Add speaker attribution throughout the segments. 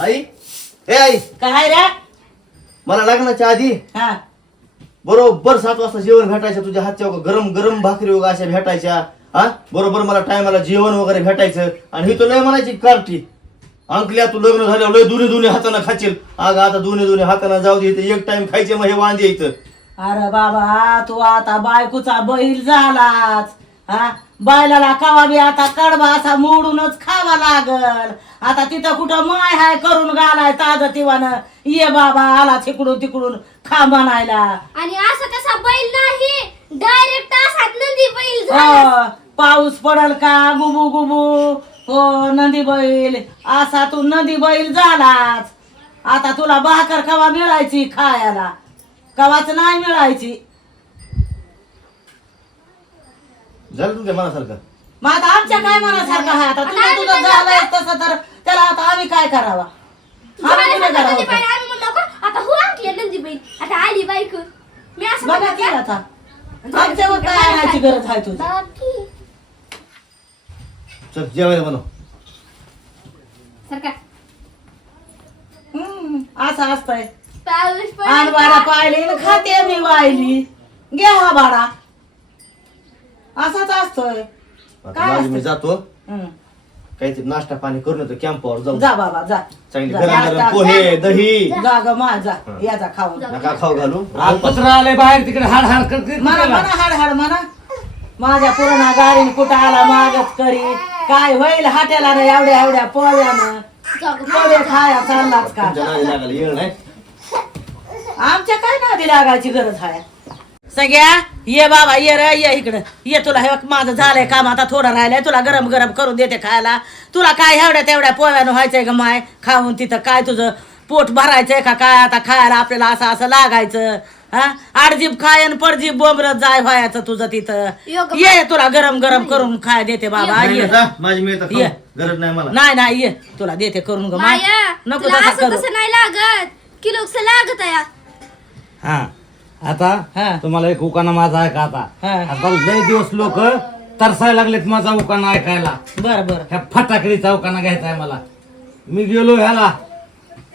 Speaker 1: आई? ए आई!
Speaker 2: काय रे?
Speaker 1: मला लग्नाच्या आधी
Speaker 2: हा.
Speaker 1: बरोबर सात वाजता जेवण भेटायचं तुझ्या हातच्या वगैरे गरम गरम भाकरी वगैरे अशा भेटायच्या हा? बरोबर मला टायमाला जेवण वगैरे भेटायचं आणि ही तो लय म्हणायची कार्टी. अंकल्या तू लग्न झाल्यावर लय दोन्ही दोन्ही हातानं खाशील. अगं आता दोन्ही दोन्ही हातानं जाऊ दे इथे एक टाइम खायचे मग हे वांदे इथं.
Speaker 2: अरे बाबा तू आता बायकोचा बैल झालाच हा? बैलाला कवा बी आता कडबा असा मोडूनच खावा लागल. आता तिथं कुठं माय हाय करून घालाय ताज तिवानं. ये बाबा आला तिकडून तिकडून खा म्हणायला.
Speaker 3: आणि असा तसा बैल नाही. डायरेक्ट असा नंदी बैल झाला.
Speaker 2: हो, पाऊस पडल का? गुबू गुबू. हो नंदी बैल. असा तू नंदी बैल झालाच. आता तुला भाकर कवा मिळायची खायला? कवाच नाही मिळायची.
Speaker 1: झालं तुमच्या मनासारखं?
Speaker 2: मग आता आमच्या काय मनासारखं आहे? आता तुझं तुझं झालंय तसं तर त्याला आता आम्ही काय करावा? आम्ही कुठे
Speaker 3: आता हो
Speaker 2: बघा की? आता. आमच्यावर काय आणायची गरज आहे तुझी?
Speaker 3: बाकी.
Speaker 1: चल जेवायला बनव.
Speaker 3: सरका.
Speaker 2: हम्म, असं असतंय.
Speaker 3: पाऊस
Speaker 2: आण बाळा पाहिली न खाते मी वाहिली घे हा बाळा असाच असतोय.
Speaker 1: आता
Speaker 2: काय
Speaker 1: माझी
Speaker 2: असतं?
Speaker 1: मी जातो. काहीतरी नाश्ता पाणी करून येतो कॅम्पवर जाऊ.
Speaker 2: जा बाबा जा.
Speaker 1: चांगली
Speaker 2: जा,
Speaker 1: गरम
Speaker 2: जा,
Speaker 1: गरम
Speaker 2: जा.
Speaker 1: पोहे दही.
Speaker 2: जा ग मा जा. या जा खाऊन.
Speaker 1: नका खाऊ घालू.
Speaker 4: पत्र आले बाहेर तिकडे हाड हाड करते
Speaker 2: म्हणा म्हणा हाड हाड म्हणा. माझ्या पुराणा गाडीने कुठं आला मागत करी काय होईल हाट्याला ना एवढ्या एवढ्या पोळ्यानं? पोळे खाया चाललाच का?
Speaker 1: तुमच्या नादी लागायला येळ नाही.
Speaker 2: आमच्या काय नादी लागायची गरज आहे सगळ्या ये बाबा ये रे ये इकडं. ये तुला हे बघ, माझं झालंय काम आता थोडं राहिलंय. तुला गरम गरम करून देते खायला. तुला काय एवढ्या तेवढ्या पोळ्यानं व्हायचंय का माय? खाऊन तिथं काय तुझं पोट भरायचंय का काय? आता खायला आपल्याला असं असं लागायचं. हा? आडजीब खायन पडजीब बोंबरत जाय व्हायचं तुझं तिथं.
Speaker 3: योग-
Speaker 2: ये तुला गरम गरम करून खाय देते बाबा
Speaker 1: नाही,
Speaker 2: ये
Speaker 1: माझी
Speaker 2: ये.
Speaker 1: गरज नाही मला.
Speaker 2: नाही नाही ये. तुला देते करून ग माय.
Speaker 3: माया
Speaker 2: नको
Speaker 3: तुला
Speaker 2: तसा
Speaker 3: असं
Speaker 2: करू.
Speaker 3: तसं नाही लागत. लागत आहे.
Speaker 4: हा. आता
Speaker 2: हा.
Speaker 4: तुम्हाला एक उकाना माझा आहे का आता.
Speaker 2: हा.
Speaker 4: आता लय दिवस लोक तरसायला लागलेत माझा उकाना ऐकायला.
Speaker 2: बर बर.
Speaker 4: ह्या फटाकडीचा उकाना घ्यायचा आहे मला. मी गेलो ह्याला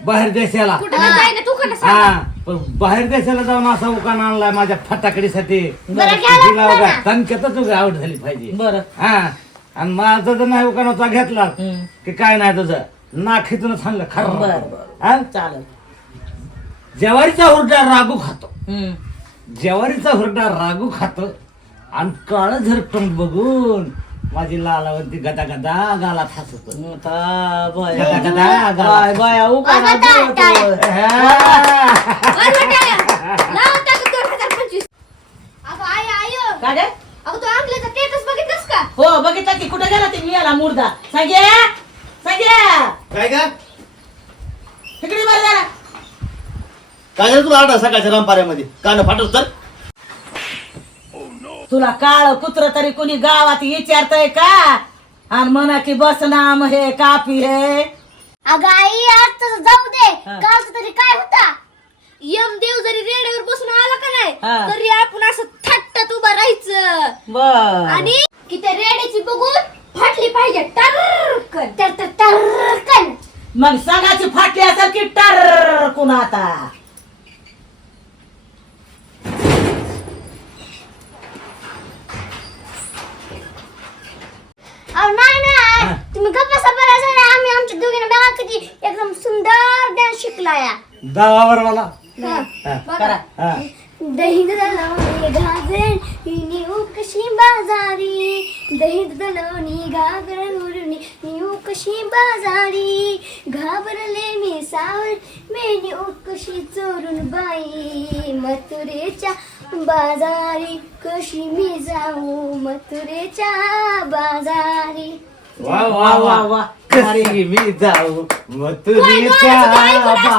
Speaker 4: बाहेर देशाला.
Speaker 3: कुठं? तू सांग.
Speaker 4: हा पण बाहेर देशाला जाऊन असा उकाना आणलाय माझ्या फटाकडीसाठी.
Speaker 3: बरं
Speaker 4: तिला उगा उगा आवड झाली पाहिजे.
Speaker 2: बर.
Speaker 4: हा आणि माझा जर नाही उकानाचा घेतला की काय नाही तुझं? नाखीतून सांगलं खरं
Speaker 2: बर बर.
Speaker 4: हा?
Speaker 2: चालेल.
Speaker 4: ज्वारीचा हुरडा रागू खातो.
Speaker 2: हम्म.
Speaker 4: ज्वारीचा हुरडा रागू खातो. आणि काळ झरटून बघून माझी लालावरती गदा गदा गालात हसत. गदा गालात. हा.
Speaker 2: हो बघितलं की. कुठे गेला ते? मिळाला मुर्दा. सगळ्या सगळ्या
Speaker 1: काय का
Speaker 2: तिकडे बरं जरा.
Speaker 1: काय झालं तुला आठा सकाळच्या रामपाऱ्यामध्ये? कान फाटत तर?
Speaker 2: तुला काळ कुत्र तरी कोणी गावात विचारतय का? आणि म्हणा की बस नाम हे कापी हे.
Speaker 3: अगं आई आज तसं जाऊ दे.
Speaker 2: हा.
Speaker 3: कालचं तरी काय होता? यम देव जरी रेड्यावर बसून आला का
Speaker 2: हा.
Speaker 3: नाही तरी आपण असं थट्टत उभं राहायचं.
Speaker 2: बर.
Speaker 3: आणि की त्या रेड्याची बघून फाटली पाहिजे. टर्रकन तर तर टर्रकन
Speaker 2: मग सांगाची फाटली असेल की टर कुणा आता
Speaker 3: अहो नाही ना तुम्ही गप्पा सपायला ना आम्ही आमच्या दोघींना बघा किती एकदम सुंदर डान्स शिकलाय
Speaker 4: दावावर मला.
Speaker 2: करा
Speaker 4: हा.
Speaker 3: दही दलवणी घागर निऊ कशी बाजारी. दही दलवणी घागर उरणी निऊ कशी बाजारी. घाबरले मी सावर मी निऊ कशी चोरून बाई. मथुरेच्या बाजारी कशी मी जाऊ मथुरेच्या बाजारी.
Speaker 4: वा वा वा वा. कशी मी जाऊ? मथुरीच्या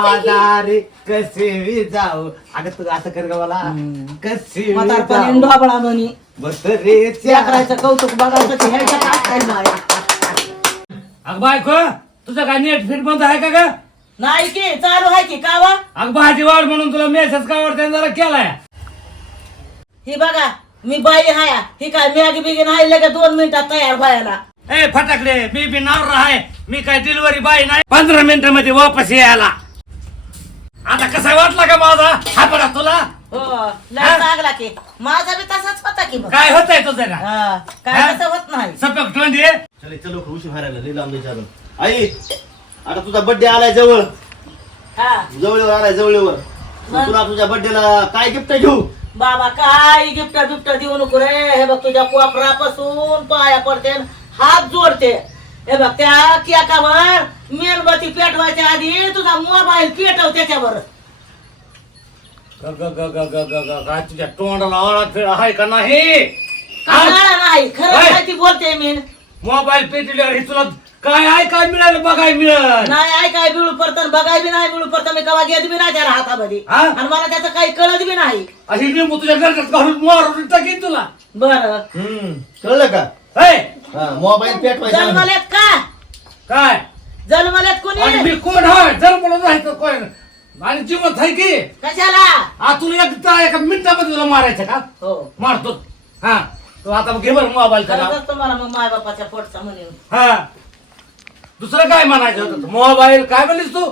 Speaker 4: बाजारी कशी मी जाऊ? अगं तू असं कर ग मला. मी
Speaker 2: म्हातारपणी
Speaker 4: जाऊ?
Speaker 2: ढोबळा म्हणी
Speaker 4: मथुरीच्या
Speaker 2: करायचं कौतुक बघायचं की ह्याच्यात नाही
Speaker 4: अग बायको तुझं काय नेट फिट बंद आहे का ग?
Speaker 2: नाही की चालू आहे की कावा
Speaker 4: अग भाजी वाढ म्हणून तुला मेसेज का वाढते जरा केलाय?
Speaker 2: ही बघा मी बाई हाया. ही काय मॅगी बिगी नाही लगे दोन मिनिटात तयार व्हायला.
Speaker 4: ए फटाकडे मी बी नावर आहे. मी काय डिलिव्हरी बाय नाही. पंधरा मिनिटामध्ये वापस यायला. आता कसा वाटला का माझा? हा पडा तुला.
Speaker 2: हो? लय लागला की. माझा बी तसाच होता की मग.
Speaker 4: काय होतंय तुझं का
Speaker 2: हा, काय
Speaker 4: हा?
Speaker 2: तसं होत नाही.
Speaker 4: सपक तोंडी
Speaker 1: चल चलो उशीर व्हायला लई लांब जायचं. आई आता तुझा बर्थडे आलाय जवळ.
Speaker 2: हा.
Speaker 1: जवळवर आलाय जवळवर. मग? तुला तुझ्या बर्थडेला काय गिफ्ट घेऊ?
Speaker 2: बाबा काय गिफ्ट बिफ्ट देऊ नको रे. हे बघ तुझ्या कोपरापासून पाया पडते. न हात जोडते. हे बघ त्या केकावर मेणबत्ती पेटवायच्या आधी तुझा मोबाईल पेटव त्याच्यावर.
Speaker 4: ग- ग- ग- ग- ग- ग- ग- काय तुझ्या तोंडाला आळा फिळ आहे का नाही? हा?
Speaker 2: खरं ती बोलते मी.
Speaker 4: मोबाईल पेटल्यावर हे तुला काय आहे काय मिळालं बघाय मिळेल?
Speaker 2: नाही ऐ काय बिळू पडतं बघाय बी नाही बिळू पडतं. मी कवा घेत बी नाही त्याला हातामध्ये.
Speaker 4: हा?
Speaker 2: आणि मला त्याचं काही कळत बी नाही.
Speaker 4: अशी लिंबू तुझ्या घरात घालून मारून टाकीन तुला.
Speaker 2: बर.
Speaker 1: कळलं का?
Speaker 4: हे
Speaker 1: हा मोबाईल पेटवायचा
Speaker 2: जन्मल्यात का?
Speaker 4: काय?
Speaker 2: जन्मल्यात
Speaker 4: आणि
Speaker 2: कोणी
Speaker 4: मी कोण आहे? जर म्हणून राहायचं कोण? आणि जिवंत आहे की?
Speaker 2: कशाला?
Speaker 4: आ तुला एकदा एका मिनिटामध्ये तुला मारायचं का?
Speaker 2: हो.
Speaker 4: मारतो. हा. तो आता घे बरं मोबाईल
Speaker 2: खरंच तुम्हाला मग माय बापाच्या पोटचा म्हणून.
Speaker 4: हा. दुसरं काय म्हणायचं होतं? मोबाईल काय म्हणलीस तू?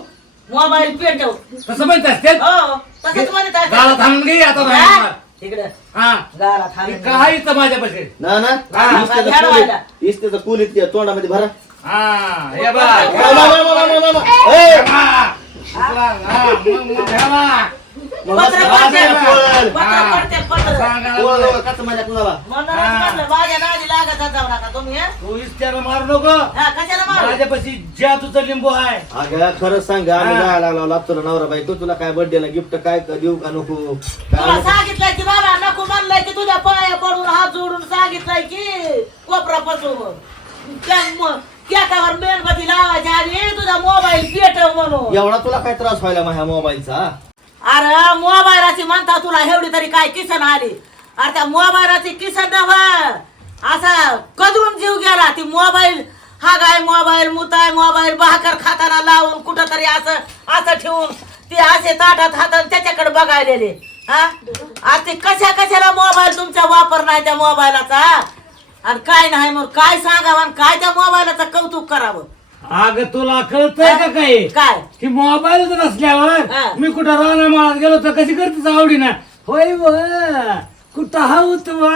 Speaker 2: मोबाईल पेटव.
Speaker 4: कसं म्हणतेस ते?
Speaker 2: हो तसंच म्हणत आहे.
Speaker 4: गाला थांबून घे आता.
Speaker 2: तिकडं
Speaker 4: हा काय इथं माझ्यापाशी
Speaker 1: ना ना
Speaker 4: हा.
Speaker 2: ह्या.
Speaker 1: आहे. इस्त्याचं कूल इतक्या तोंडामध्ये भरा
Speaker 4: हा हे बघ हे
Speaker 1: ए!
Speaker 4: हा. हा, मग- मग हे बघ.
Speaker 2: पत्र पडते? पत्र. पडते, पत्र.
Speaker 4: सांगा
Speaker 1: कोण
Speaker 4: ना.
Speaker 1: लोकं कसं माझ्या कुणाला
Speaker 2: म्हणूनच
Speaker 4: हा.
Speaker 2: म्हटलं, माझ्या नादी लागत जाऊ नका तुम्ही हं?
Speaker 4: तू इस्त्याला मारू नको
Speaker 2: हा, कशाला मारू?
Speaker 4: माझ्यापाशी जादूचं लिंबू आहे
Speaker 1: अगं खरंच सांग आम्ही
Speaker 4: हा.
Speaker 1: जायला लागलो लागतो ना नवरा बाई तो तुला काय बर्थडेला गिफ्ट काय क- देऊ का नको
Speaker 2: तुला
Speaker 1: काय
Speaker 2: सांगितलंय की बाबा नको म्हणलंय की तुझ्या पाया पडून हात जोडून सांगितलंय की कोपरा पसरून त्या म- केकावर मेणबत्ती आधी तुझा मोबाईल पेटव म्हणून
Speaker 1: एवढा तुला काय त्रास व्हायला माझ्या मोबाईलचा
Speaker 2: अरे मोबाईलाची म्हणता तुला एवढी तरी काय किसन आली? अरे त्या मोबायलाची किसन नव असा कदरून जीव गेला. ती मोबाईल हा गाय मोबाईल मुताय मोबाईल भाकर खाताना लावून कुठं तरी असं असं ठेवून ती असे ताटात हातात त्याच्याकडे बघायलेले. हा? ते कशा कशाला मोबाईल तुमचा वापर नाही त्या मोबाईलाचा? आणि काय नाही मग काय सांगावं आणि काय त्या मोबाईलाचं कौतुक करावं?
Speaker 4: अग तुला कळतंय का काही
Speaker 2: काय
Speaker 4: की मोबाईलच नसल्यावर
Speaker 2: हा.
Speaker 4: मी कुठं राहणार माळात गेलो तर कशी करतेस आवडीनं होय व कुठं हाऊत व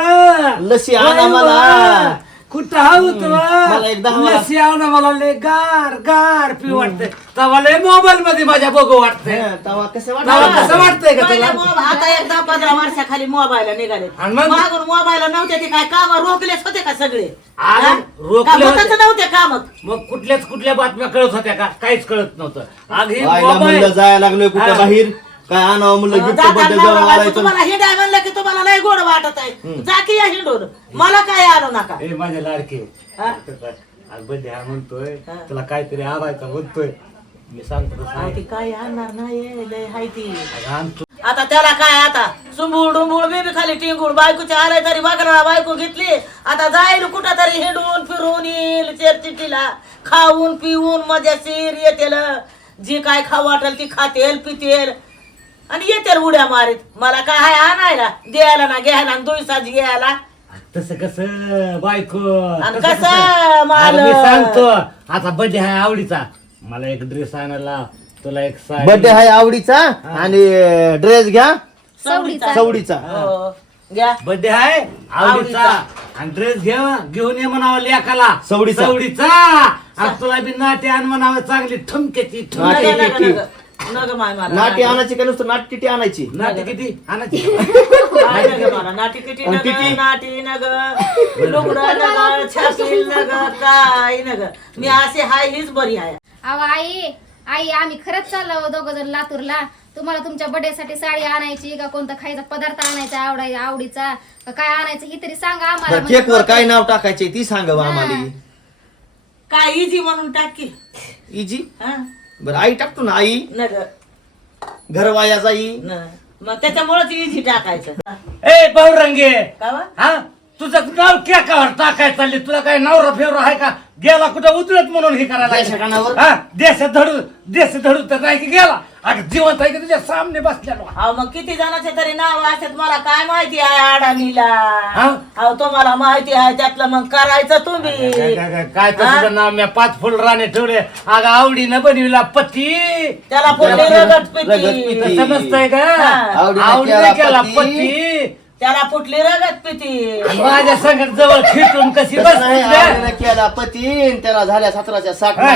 Speaker 1: लस्सी आणा. मला.
Speaker 4: कुठं हाऊत
Speaker 1: मला एक दहा मला-
Speaker 4: लय गार गार पी वाटतंय. तेव्हा लय मोबाईल मध्ये माझ्या बघू वाटतंय.
Speaker 1: हं, तेव्हा कसं
Speaker 4: तेव्हा
Speaker 1: वाटलं
Speaker 4: कसं वाटतंय का तुला?
Speaker 2: मोब- आता एक दहा पंधरा वर्षाखाली मोबाईल निघाले.
Speaker 4: आणि मग?
Speaker 2: मागून मोबाईल नव्हते ते काय काम रोखलेच होते का सगळे?
Speaker 4: अरे,
Speaker 2: हा?
Speaker 4: रोखले
Speaker 2: का
Speaker 4: होते.
Speaker 2: होतच नव्हते काम.
Speaker 4: मग कुठल्याच कुठल्या बातम्या कळत होत्या का? काहीच कळत नव्हतं. आग हे
Speaker 1: म्हणलं
Speaker 4: मोबाईल
Speaker 1: जायला लागलोय. कुठं बाहेर. काय आणावं म्हणलं गिफ्ट बर्थडे जाऊन आलाय तर
Speaker 2: तुम्हाला हे डाय म्हणलं की तुम्हाला लय गोड वाटत आहे. जा की या हिंडून. मला काय आणू नका?
Speaker 4: ए माझ्या लाडके.
Speaker 2: हा?
Speaker 4: आज बड्डे हा म्हणतोय.
Speaker 2: हा.
Speaker 4: तुला काहीतरी आवायचा म्हणतोय. मी सांगतो तसं.
Speaker 2: अहो,
Speaker 4: आहे.
Speaker 2: ती काय आणणार नाही लय हाय ती.
Speaker 4: अगं आणतो.
Speaker 2: आता त्याला काय आता? सुंबूळ डुंबूळ बेबी खाली टिंगूळ बायकोच्या आलाय तरी बघणार बायको घेतली. आता जाईल कुठं तरी हिंडून फिरून येईल चिरचिटीला खाऊन पिऊन मजेशीर येतेल. जी काय खाऊ वाटेल ती खातेल पितेल. आणि येतेल उड्या मारीत. मला काय हाय आणायला? द्यायला ना घ्यायला आणि दुईसाच घ्यायला.
Speaker 4: तसं कसं बायको?
Speaker 2: आणि कसं मालक?
Speaker 4: अरे मी सांगतो आता बड्डे आहे आवडीचा. मला एक ड्रेस आणायला तुला एक साडी.
Speaker 1: बर्थडे आहे आवडीचा आणि ड्रेस घ्या.
Speaker 2: सवडीचा.
Speaker 1: सवडीचा.
Speaker 2: हो. घ्या.
Speaker 4: आहे आवडीचा. आणि ड्रेस घे घेऊन ये म्हणावं लेकाला.
Speaker 1: सवडीचा.
Speaker 4: सवडीचा. आणि तुला बी नाटी आण म्हणावं चांगली ठमक्याची ठमक्याची?
Speaker 2: नग. माय
Speaker 1: नाटी आणायची का नुसतं नाटी आणायची?
Speaker 4: नाटी किती? आणायची.
Speaker 2: काय नग मला? नाटी किटी
Speaker 1: आणि
Speaker 2: नग,
Speaker 1: किती?
Speaker 2: नाटी नग, लुगडं नग, छापील नग, काय नग. मी असे हाय हीच बरी आहे.
Speaker 5: अहो आई आई आम्ही खरंच चाललो दोघं जण लातूरला. तुम्हाला तुमच्या birthday साठी साडी आणायची का कोणता खायचा पदार्थ आणायचा आवडाय आवडीचा? का काय आणायचं हे तरी सांगा आम्हाला
Speaker 1: बरं
Speaker 5: म्हणजे
Speaker 1: केक वर काय नाव टाकायचे ती सांग आम्हाला.
Speaker 2: काय इजी म्हणून टाकी
Speaker 1: इजी
Speaker 2: हा?
Speaker 1: बरं आई टाकतो ना आई.
Speaker 2: नग.
Speaker 1: घरवायाचा आई
Speaker 2: न. मग त्याच्यामुळेच इजी टाकायचं.
Speaker 4: ए
Speaker 2: का वा?
Speaker 4: हा? तुझं नाव केकावर टाकाय चालली? तुला काय नवरा फेवरा आहे का? गेला कुठं उतरत म्हणून हे करायला? हा? देशात धडू देश धडू तर नाही की गेला? अगं जिवंत आहे का तुझ्या सामने बसलेलो?
Speaker 2: अहो मग किती जणांचे तरी नाव असतात मला काय माहिती आहे अडाणीला?
Speaker 4: हा?
Speaker 2: अहो तुम्हाला माहिती आहे त्यातलं मग करायचं तुम्ही.
Speaker 4: काय तर तुझं नाव मी पाच फुल राणे ठेवले. अगं आवडीनं बनविला पती.
Speaker 2: त्याला फुटली रगत
Speaker 1: रगत
Speaker 2: पिती.
Speaker 1: पिती.
Speaker 4: समजतंय का?
Speaker 2: हा.
Speaker 1: आवडीनं
Speaker 4: आवडीनं
Speaker 1: केला
Speaker 4: केला
Speaker 1: पती.
Speaker 4: पती.
Speaker 2: त्याला फुटली रगत पिती.
Speaker 4: आणि माझ्या संगत जवळ खेटून कशी
Speaker 1: नाही,
Speaker 4: बस
Speaker 1: आवडीनं केला पतीन त्याला झाल्या सतराच्या साठ
Speaker 4: हा.